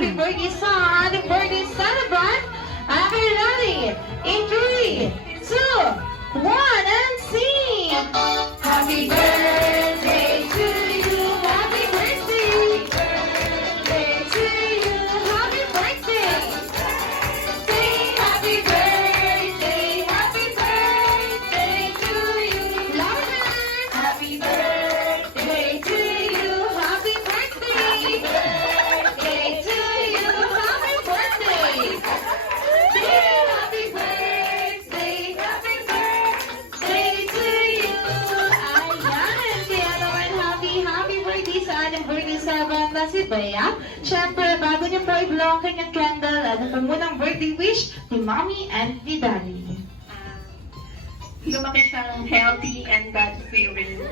happy birthday son, happy birthday celebrant. Are you ready? In 3, 2, 1, and sing! Happy birthday to you, happy birthday! Birthday to you, happy birthday! Say happy birthday to you. Louder! Happy birthday to you, happy birthday! Birthday to you, happy birthday! Say happy birthday to you. Ayan, kaya naman happy birthday sa ating birthday celebrant na si Bea. Siyempre, bago niyo po i-blow ang kanyang candle, ano pa munang birthday wish ni Mommy and ni Daddy. Lumaki siyang healthy and God-fearing.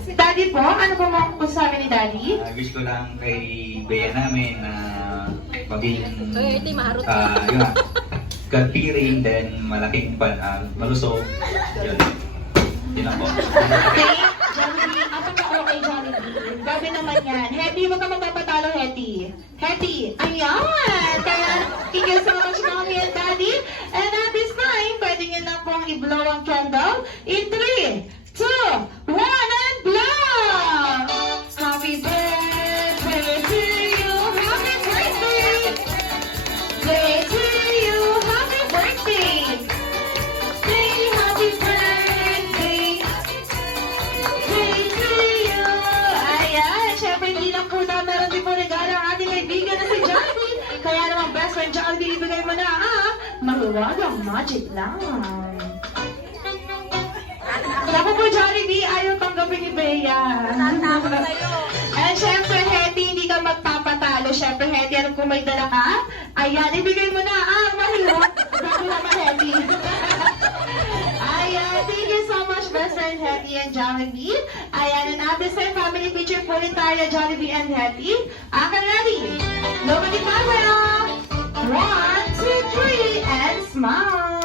Si Daddy po, ano po mga kusabi ni Daddy? Wish ko lang kay Bea namin na maging yun nga, God-fearing, then malaking malusog. Yun. Yun lang po. Okay, Jollibee, ako na okay, Jollibee. Grabe naman yan. Hetty, huwag ka magpapatalo, Hetty. Hetty, ayan! Kaya, tigil sa mga Mommy and Daddy. And at this time, pwede nyo na pong i-blow ang candle. In 3, 2, 1, and blow! Happy birthday to you! Happy birthday! Day to you! Happy birthday! Say happy birthday! Day to you! Ayan, syempre hindi lang po na meron din po regalo ang ating kaibigan na si Jollibee. Kaya naman best friend Jollibee, ibigay mo na maluwagang magic lang. Naku po, Jollibee, ayaw tanggapin ni Bea. And syempre, Hetty, hindi ka magpapatalo. Syempre, Hetty, ano kung may dala ka? Ayan, ibigay mo na. Mahirap. Bago naman, Hetty. Ayan, thank you so much, best friend Hetty and Jollibee. Ayan, and at this time, family picture po ni tayo, Jollibee and Hetty. Okay, ready? Look at the camera. 1, 2, 3, and smile.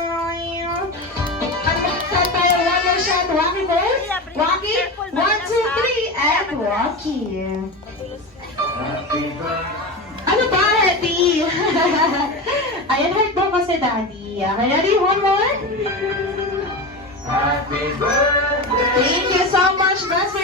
Walkie boys? Walkie? 1, 2, 3, and walkie. Ano ba, Hetty? Ayan, heart mo kasi, Daddy. Okay, ready? One more? Happy birthday! Thank you so much, best friend.